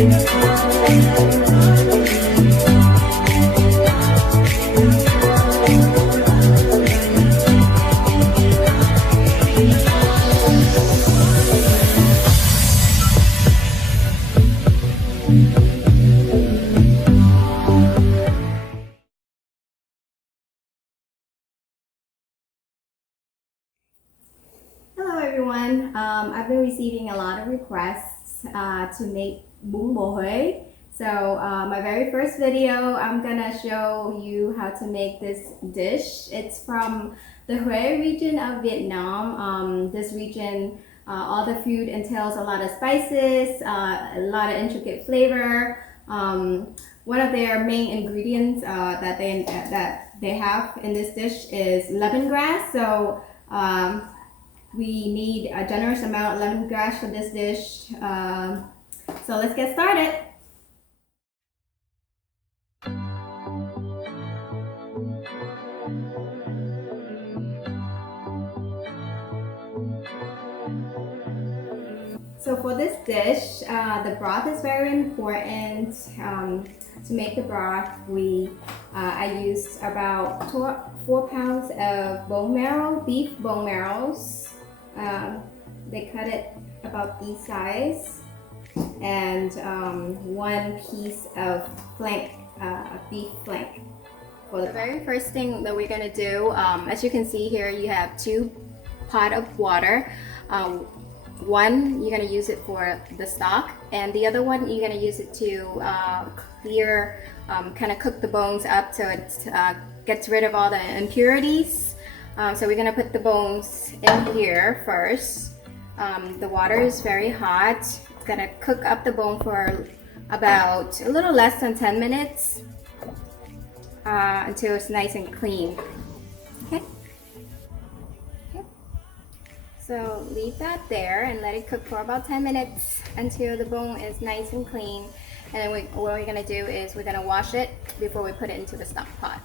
Everyone, I've been receiving a lot of requests to make Bun Bo Hue. So my very first video, I'm gonna show you how to make this dish. It's from the Hue region of Vietnam. This region, all the food entails a lot of spices, a lot of intricate flavor. One of their main ingredients that they have in this dish is lemongrass. So we need a generous amount of lemongrass for this dish. So let's get started. So for this dish, the broth is very important. To make the broth, I used about 4 pounds of bone marrow, beef bone marrows. They cut it about this size, and 1 piece of flank, beef flank. For the very first thing that we're gonna do, as you can see here, you have 2 pots of water. One, you're gonna use it for the stock, and the other one, you're gonna use it to clear, kind of cook the bones up so it gets rid of all the impurities. So we're gonna put the bones in here first. The water is very hot. It's gonna cook up the bone for about a little less than 10 minutes until it's nice and clean. Okay. So leave that there and let it cook for about 10 minutes until the bone is nice and clean. And then what we're gonna do is we're gonna wash it before we put it into the stock pot.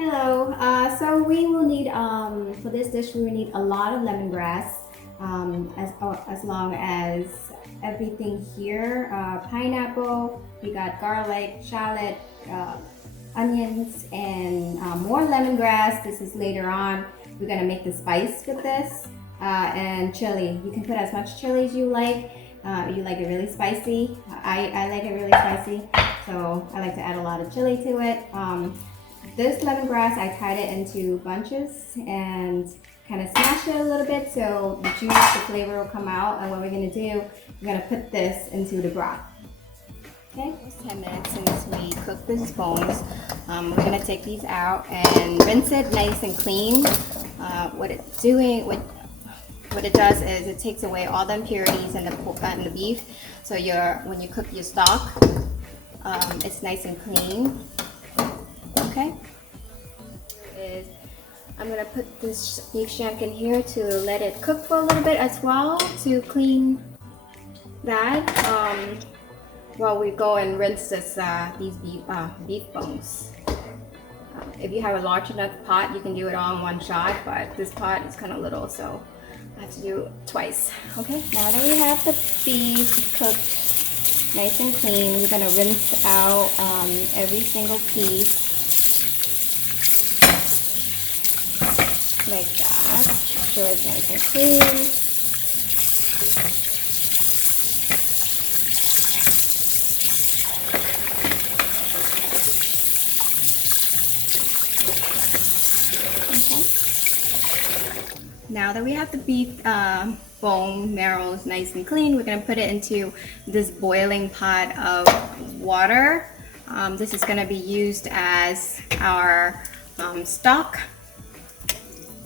Hello, so we will need, for this dish, we will need a lot of lemongrass, as long as everything here, pineapple, we got garlic, shallot, onions, and more lemongrass. This is later on. We're gonna make the spice with this, and chili. You can put as much chili as you like. You like it really spicy. I like it really spicy, so I like to add a lot of chili to it. This lemongrass, I tied it into bunches and kind of smash it a little bit so the juice, the flavor will come out. And what we're gonna do, we're gonna put this into the broth. Okay, it's 10 minutes since we cooked these bones. We're gonna take these out and rinse it nice and clean. What it does is it takes away all the impurities in the beef. So when you cook your stock, it's nice and clean. Okay, I'm gonna put this beef shank in here to let it cook for a little bit as well to clean that while we go and rinse these beef bones. If you have a large enough pot, you can do it all in one shot, but this pot is kind of little, so I have to do it twice. Okay, now that we have the beef cooked nice and clean, we're gonna rinse out every single piece. Like that, make sure it's nice and clean. Okay. Now that we have the beef bone marrows nice and clean, we're going to put it into this boiling pot of water. This is going to be used as our stock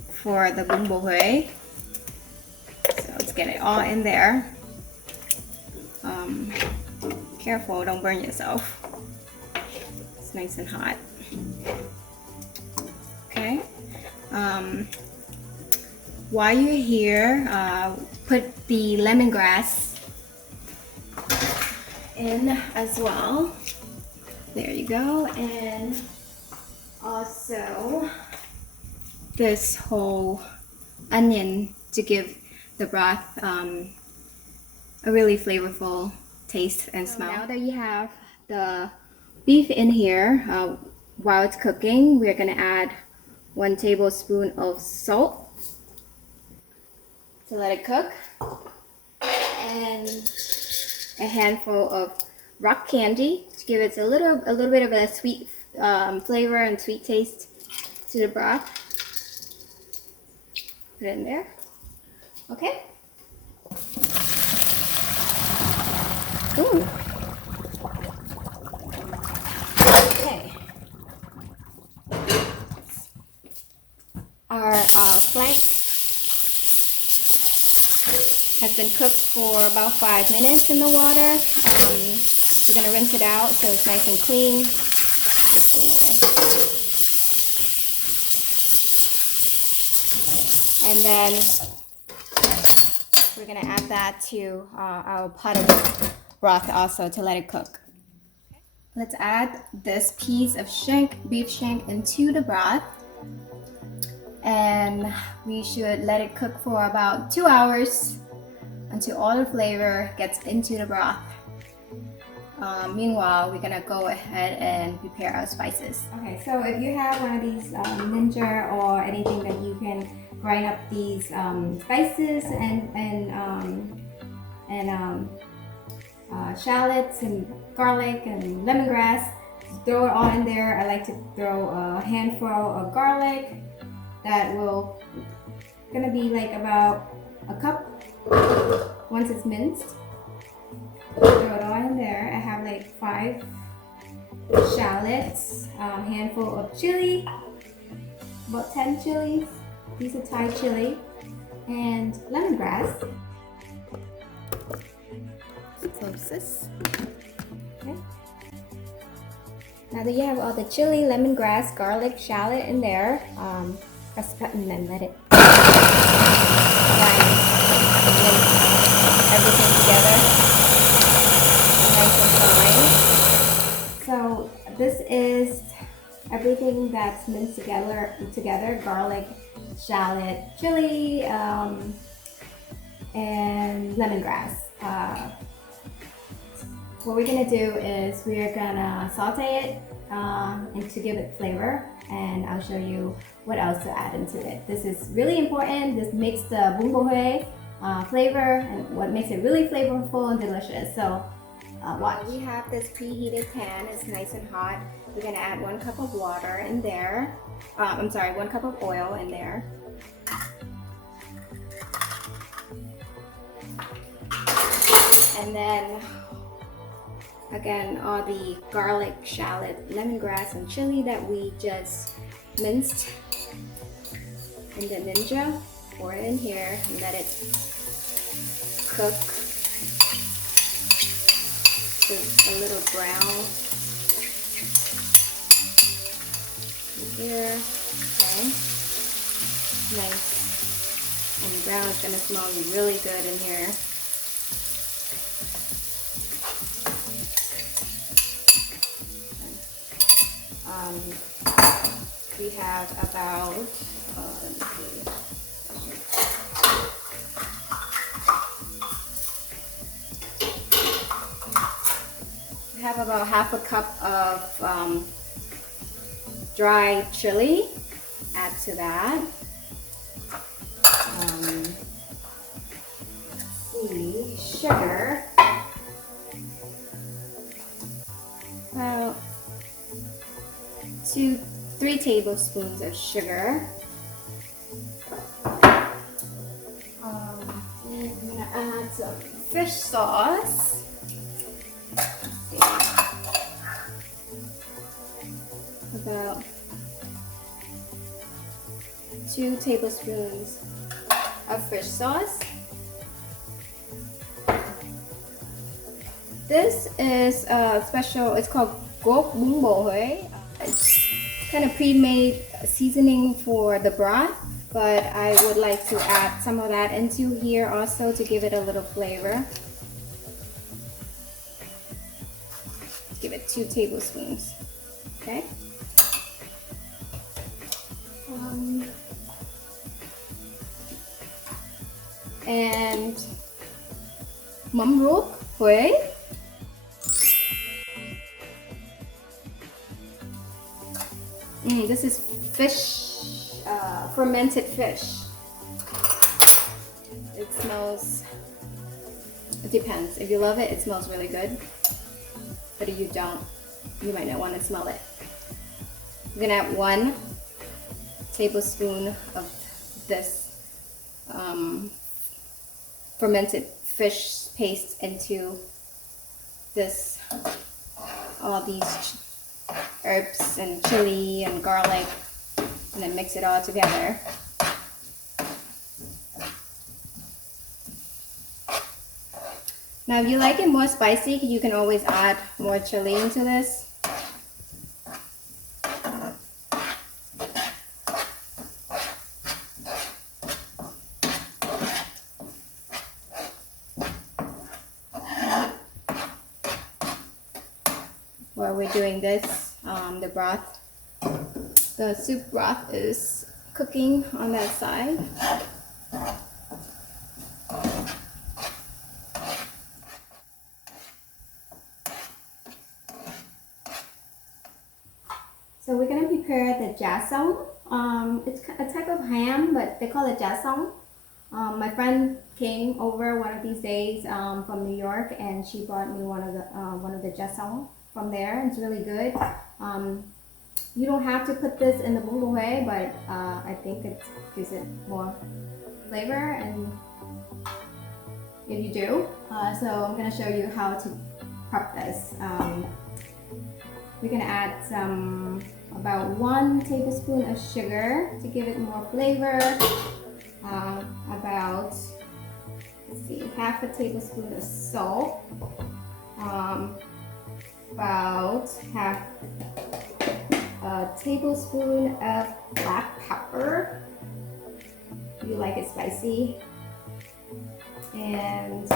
for the Bun Bo Hue. So let's get it all in there. Careful, don't burn yourself. It's nice and hot. Okay. While you're here, put the lemongrass in as well. There you go. And also this whole onion to give the broth a really flavorful taste and smell. Now that you have the beef in here, while it's cooking, we're gonna add 1 tablespoon of salt to let it cook, and a handful of rock candy to give it a little bit of a sweet flavor and sweet taste to the broth. Put it in there. Okay. Ooh. Okay. Our flank has been cooked for about 5 minutes in the water. We're gonna rinse it out so it's nice and clean. And then we're gonna add that to our pot of broth also to let it cook. Let's add this piece of beef shank into the broth, and we should let it cook for about 2 hours until all the flavor gets into the broth. Meanwhile, we're gonna go ahead and prepare our spices. Okay, so if you have one of these Ninja or anything that you can grind up these spices and shallots and garlic and lemongrass, throw it all in there. I like to throw a handful of garlic. That will gonna be like about a cup once it's minced. Throw it all in there. I have like 5 shallots, a handful of chili, about 10 chilies, piece of Thai chili, and lemongrass. Close this. Okay. Now that you have all the chili, lemongrass, garlic, shallot in there, press the button and let it everything together. Nice and fine. So this is everything that's minced together, garlic, shallot, chili, and lemongrass. What we're gonna do is we're gonna saute it and to give it flavor, and I'll show you what else to add into it. This is really important. This makes the Bun Bo Hue flavor and what makes it really flavorful and delicious. So watch. We have this preheated pan. It's nice and hot. We're gonna add 1 cup of water in there. 1 cup of oil in there. And then again, all the garlic, shallot, lemongrass, and chili that we just minced in the Ninja. Pour it in here and let it cook to a little brown. Here, okay, nice and brown. It's gonna smell really good in here. We have about, let me see. We have about half a cup of dry chili. Add to that. Sugar. About 3 tablespoons of sugar. And I'm gonna add some fish sauce. About 2 tablespoons of fish sauce. This is a special, it's called Bun Bo Hue. It's kind of pre-made seasoning for the broth, but I would like to add some of that into here also to give it a little flavor. Give it 2 tablespoons. Okay. And mắm ruốc Huế. This is fish, fermented fish. It smells, it depends. If you love it, it smells really good. But if you don't, you might not want to smell it. I'm gonna add 1 tablespoon of this fermented fish paste into this, all these herbs and chili and garlic, and then mix it all together. Now if you like it more spicy, you can always add more chili into this. While we're doing this, the broth, the soup broth is cooking on that side. So we're gonna prepare the jasong. It's a type of ham, but they call it jasong. My friend came over one of these days from New York, and she brought me one of the jasong from there. It's really good. You don't have to put this in the bun bo hue, but I think it gives it more flavor, and if you do. So I'm gonna show you how to prep this. We're gonna add about 1 tablespoon of sugar to give it more flavor. About, let's see, half a tablespoon of salt. About half a tablespoon of black pepper. If you like it spicy. And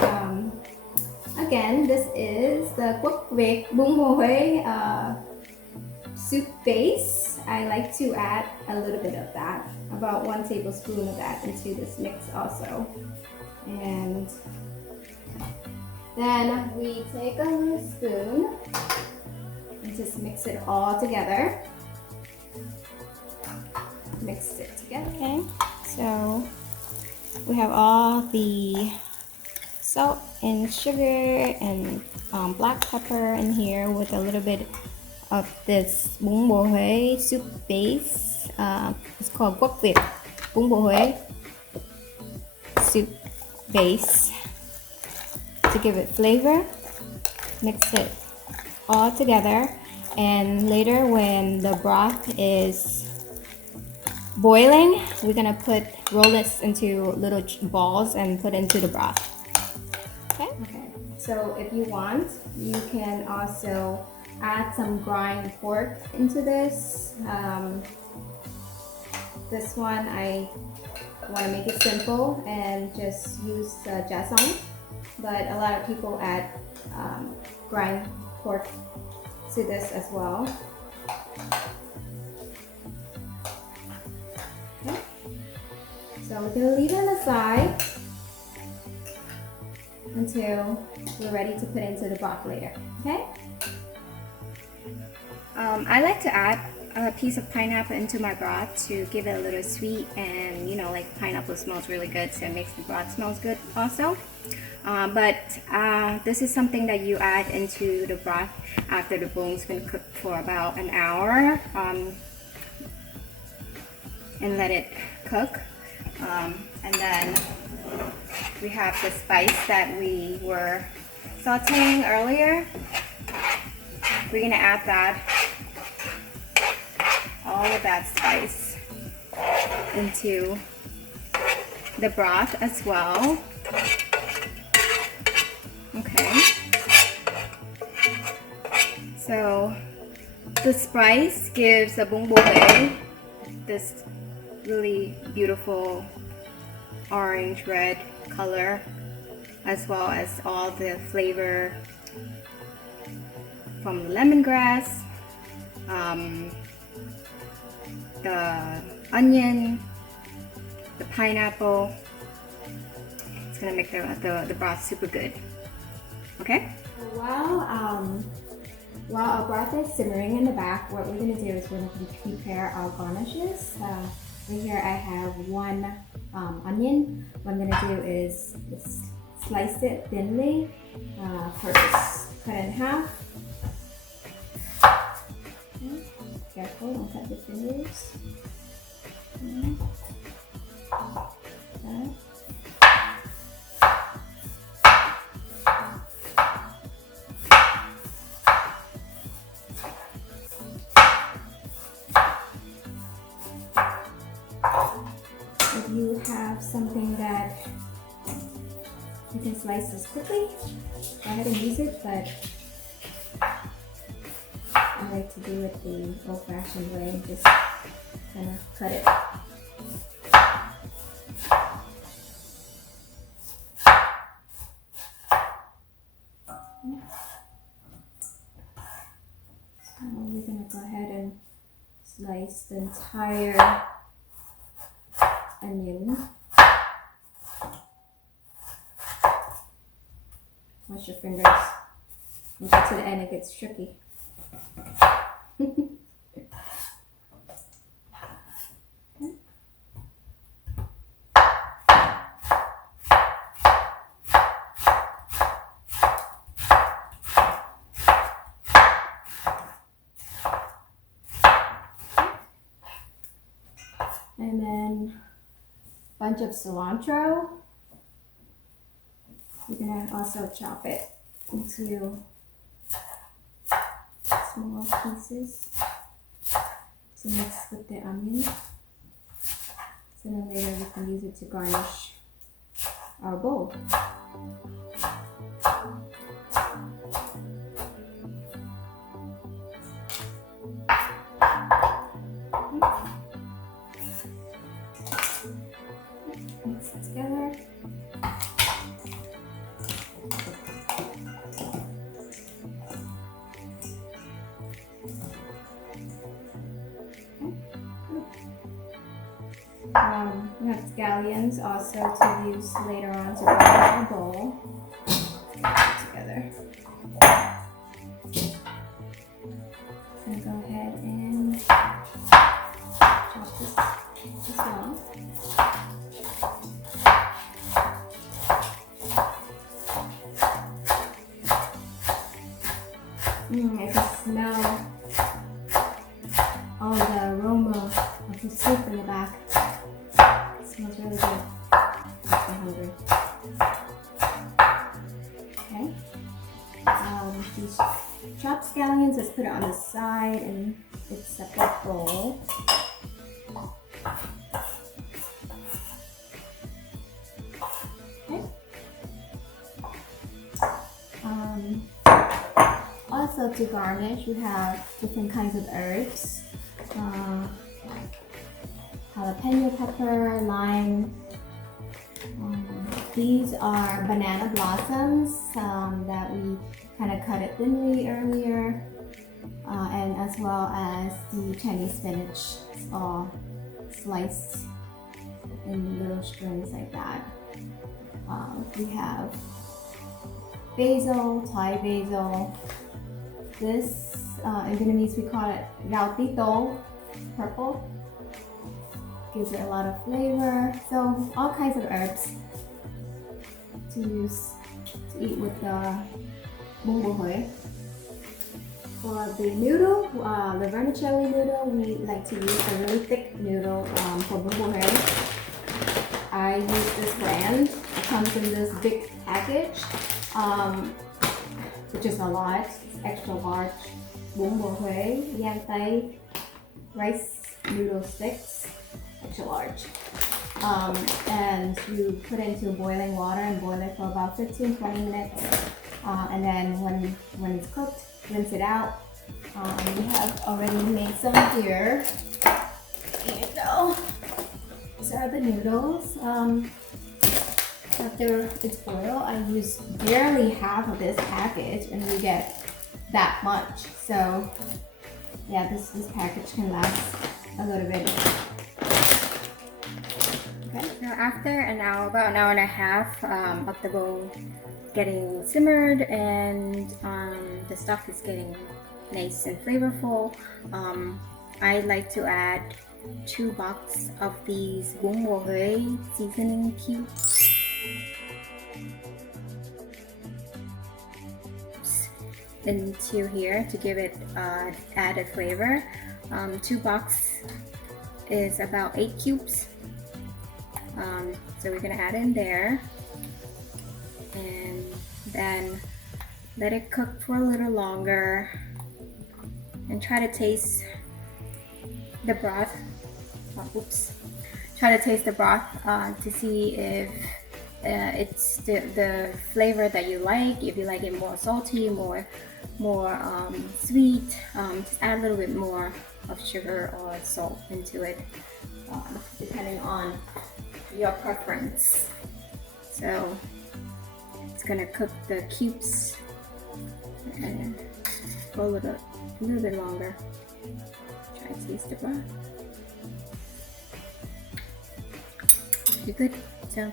again, this is the Quốc Việt Bun Bo Hue soup base. I like to add a little bit of that, about 1 tablespoon of that into this mix also. And then we take a little spoon and just mix it all together. Mix it together. Okay, so we have all the salt and sugar and black pepper in here with a little bit of this Bun Bo Hue soup base. It's called Quốc Việt Bun Bo Hue soup base to give it flavor. Mix it all together, and later when the broth is boiling, we're gonna roll this into little balls and put into the broth. Okay. So if you want, you can also add some grind pork into this. This one I want to make it simple and just use jasong, but a lot of people add grind pork to this as well. Okay. So we're gonna leave it on the side until we're ready to put into the broth later. Okay. I like to add a piece of pineapple into my broth to give it a little sweet, and like pineapple smells really good, so it makes the broth smells good also. But this is something that you add into the broth after the bone's been cooked for about an hour, and let it cook. And then we have the spice that we were sauteing earlier. We're gonna add that, all of that spice, into the broth as well. Okay. So the spice gives the Bun Bo Hue this really beautiful orange red color, as well as all the flavor from the lemongrass, the onion, the pineapple. It's gonna make the broth super good. Okay? While our broth is simmering in the back, what we're gonna do is we're gonna prepare our garnishes. Right here I have one onion. What I'm gonna do is slice it thinly. First, cut it in half. Okay. Careful, don't cut your fingers. Okay. If you have something that you can slice this quickly, go ahead and use it, but I like to do it the old-fashioned way, just kind of cut it. So we're going to go ahead and slice the entire onion. Watch your fingers. When you get to the end, it gets tricky. And then a bunch of cilantro. We're gonna also chop it into small pieces to mix with the onion. So then later we can use it to garnish our bowl. Mix it together. We have scallions also to use later on to garnish our bowl. Get it together. And go ahead and chop this as well. I can smell all the aroma of the soup in the back. It smells really good. Makes me hungry. Okay. These chopped scallions, let's put it on the side in its separate bowl. Okay. Also to garnish, we have different kinds of herbs. Jalapeno pepper, lime. These are banana blossoms that we kind of cut it thinly earlier, and as well as the Chinese spinach. It's all sliced in little strings like that. We have basil, Thai basil. This, in Vietnamese we call it gao tito, purple. Gives it a lot of flavor. So all kinds of herbs to use to eat with the Bun Bo Hue. For the noodle, the vermicelli noodle, we like to use a really thick noodle for Bun Bo Hue. I use this brand. It comes in this big package, which is a lot. It's extra large Bun Bo Hue Yang Tây rice noodle sticks, extra large. And you put it into boiling water and boil it for about 15-20 minutes. And then when it's cooked, rinse it out, We have already made some here. Here you go. These are the noodles. After it's boiled, I use barely half of this package and we get that much. So yeah, this package can last a little bit. Okay, now after about an hour and a half of the bone getting simmered and the stuff is getting nice and flavorful, I like to add 2 boxes of these Bun Bo Hue seasoning cubes into here to give it added flavor. 2 boxes is about 8 cubes. So we're gonna add in there and then let it cook for a little longer and try to taste the broth. Try to taste the broth to see if it's the flavor that you like. If you like it more salty, more sweet, just add a little bit more of sugar or salt into it, depending on your preference. So it's gonna cook the cubes and for a little bit longer. Try to taste the broth. You're good. So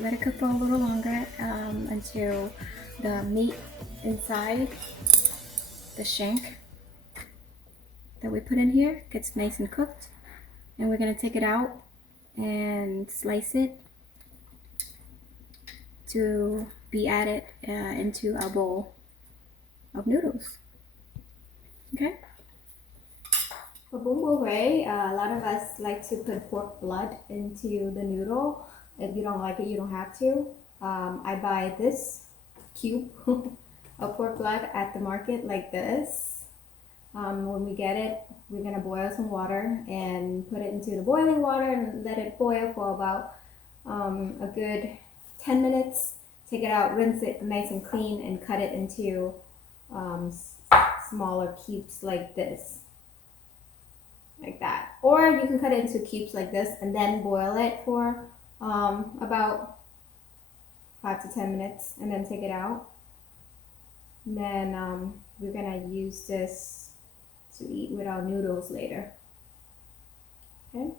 let it cook for a little longer until the meat inside the shank that we put in here gets nice and cooked. And we're gonna take it out and slice it to be added into our bowl of noodles. Okay. For Bun Bo Hue, a lot of us like to put pork blood into the noodle. If you don't like it, you don't have to. I buy this cube of pork blood at the market like this. When we get it, we're gonna boil some water and put it into the boiling water and let it boil for about a good 10 minutes. Take it out, rinse it nice and clean, and cut it into smaller cubes like this. Like that. Or you can cut it into cubes like this and then boil it for about 5 to 10 minutes and then take it out. And then we're gonna use this to eat with our noodles later. Okay.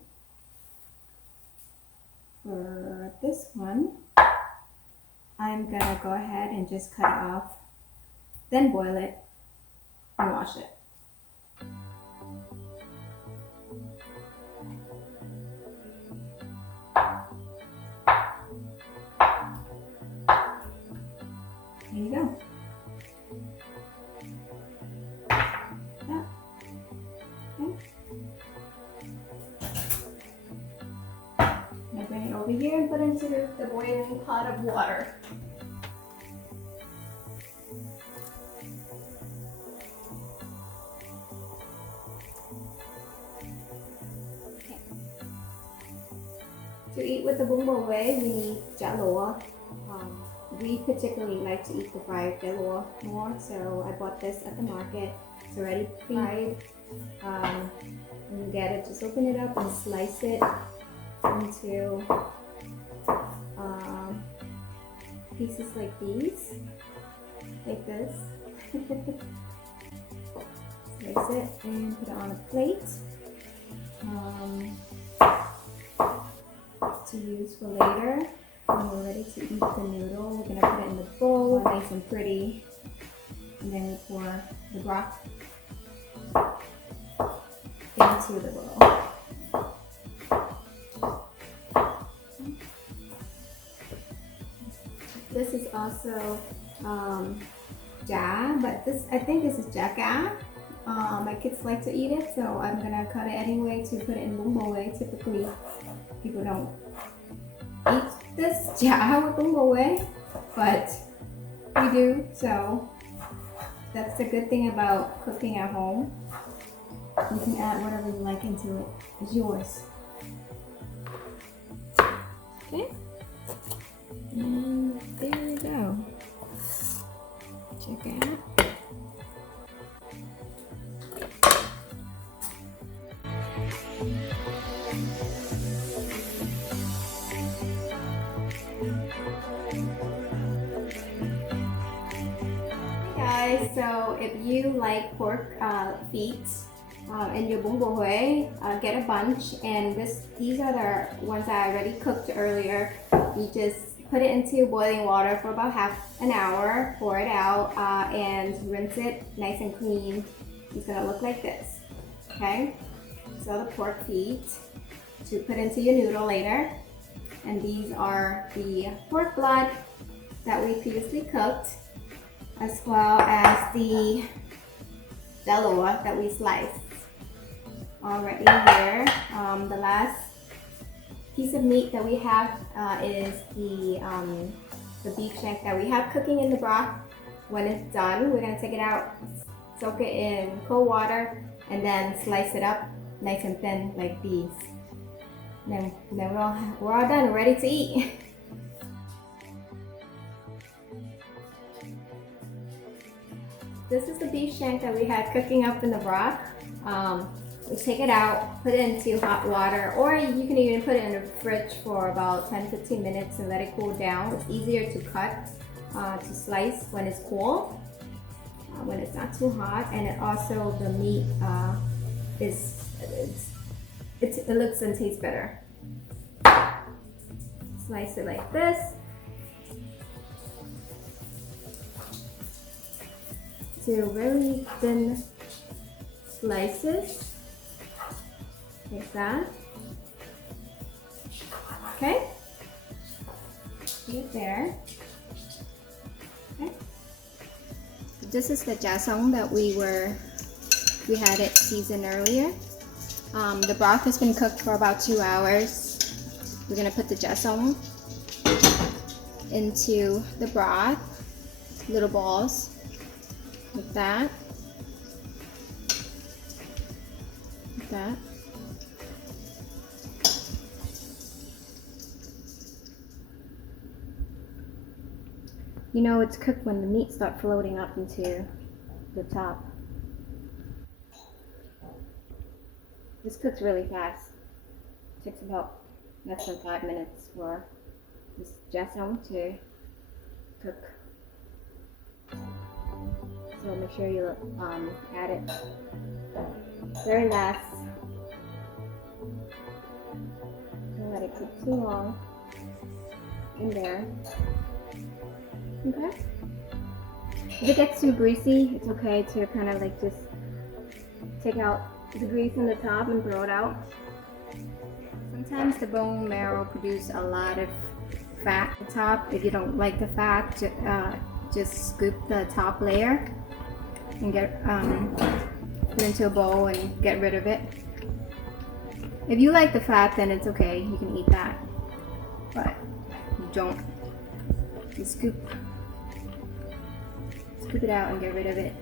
For this one, I'm gonna go ahead and just cut it off, then boil it and wash it. There you go. Yeah. Okay. Now bring it over here and put it into the boiling pot of water. Okay. To eat with the Bun Bo Hue, we need jalo. We particularly like to eat the fried jalo more, so I bought this at the market. It's already fried. When you get it, just open it up and slice it into pieces like these, like this. Slice it and put it on a plate to use for later. When we're ready to eat the noodle, we're gonna put it in the bowl, nice and pretty, and then we pour the broth into the bowl. This is also ja, but I think this is jaga. My kids like to eat it, so I'm gonna cut it anyway to put it in Bun Bo Hue. Typically, people don't eat this ja with Bun Bo Hue, but we do, so that's the good thing about cooking at home. You can add whatever you like into it. It's yours. Okay. And there we go. Check it out. guys, so if you like pork feet in your Bun Bo Hue, get a bunch, and these are the ones that I already cooked earlier. You just put it into boiling water for about half an hour, pour it out, and rinse it nice and clean. It's gonna look like this, okay? So the pork feet to put into your noodle later, and these are the pork blood that we previously cooked, as well as the jello that we sliced already here. The last piece of meat that we have is the beef shank that we have cooking in the broth. When it's done, we're gonna take it out, soak it in cold water, and then slice it up nice and thin like these. Then we're all done, ready to eat. This is the beef shank that we had cooking up in the broth. We take it out, put it into hot water, or you can even put it in the fridge for about 10-15 minutes and let it cool down. It's easier to cut, to slice when it's cool, when it's not too hot. And it also, the meat it looks and tastes better. Slice it like this. To really thin slices, like that. Okay, get there. Okay. This is the jasong that we had it seasoned earlier. The broth has been cooked for about 2 hours. We're gonna put the jasong into the broth, little balls. Like that. Like that. You know it's cooked when the meat starts floating up into the top. This cooks really fast. It takes about less than 5 minutes for this jasong to cook. So make sure you add it very last. Don't let it cook too long in there. Okay. If it gets too greasy, it's okay to kind of like just take out the grease in the top and throw it out. Sometimes the bone marrow produces a lot of fat at the top. If you don't like the fat, just scoop the top layer and put it into a bowl and get rid of it. If you like the fat, then it's okay, you can eat that. But if you don't, you scoop it out and get rid of it.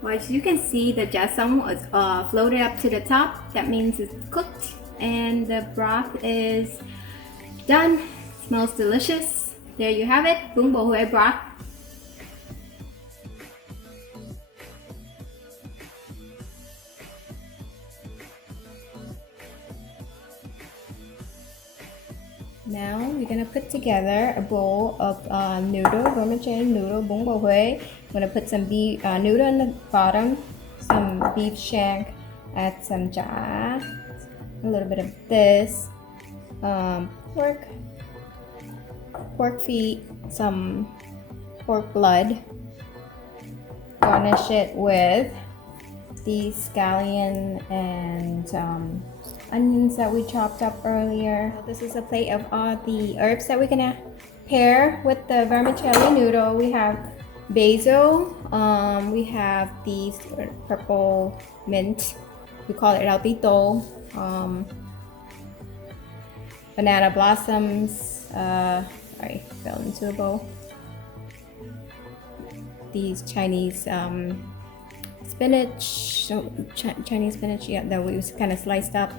Well, as you can see, the jasong was floated up to the top. That means it's cooked, and the broth is done. Smells delicious. There you have it, Bun Bo Hue broth. Now we're gonna put together a bowl of noodle, vermicelli noodle, Bun Bo Hue. I'm gonna put some beef noodle in the bottom, some beef shank, add some cha, a little bit of this, pork feet, some pork blood. Garnish it with these scallion and onions that we chopped up earlier. This is a plate of all the herbs that we're gonna pair with the vermicelli noodle. We have basil, we have these purple mint, we call it altito, banana blossoms, sorry, fell into a bowl. These Chinese spinach, Chinese spinach, yeah, that we kind of sliced up,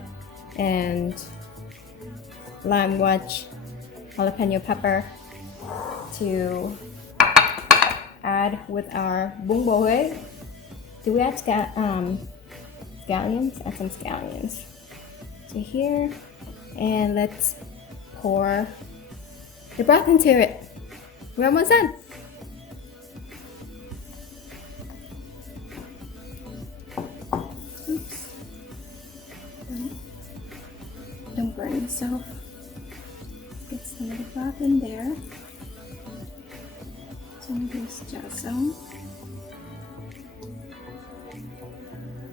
and lime wedge, jalapeno pepper to add with our Bun Bo Hue. Do we add scallions? Add some scallions. right here, and let's pour the broth into it. We're almost done. Oops. Don't burn yourself. Get some of the broth in there. Some of this jasmine.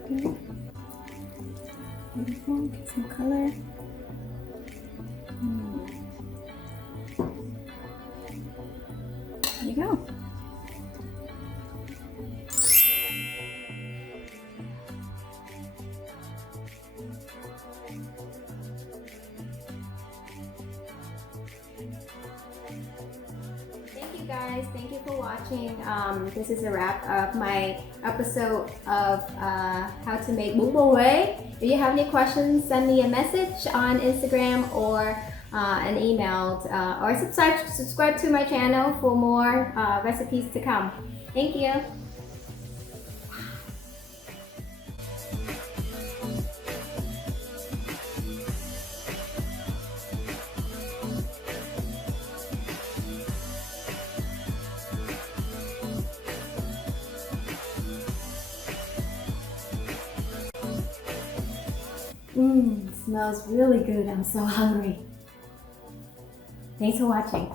Good. Beautiful. Get some color. There you go. Thank you guys. Thank you for watching. This is a wrap of my episode of how to make Bun Bo Hue. If you have any questions, send me a message on Instagram or an email, or subscribe to my channel for more recipes to come. Thank you. Smells really good. I'm so hungry. Thanks for watching.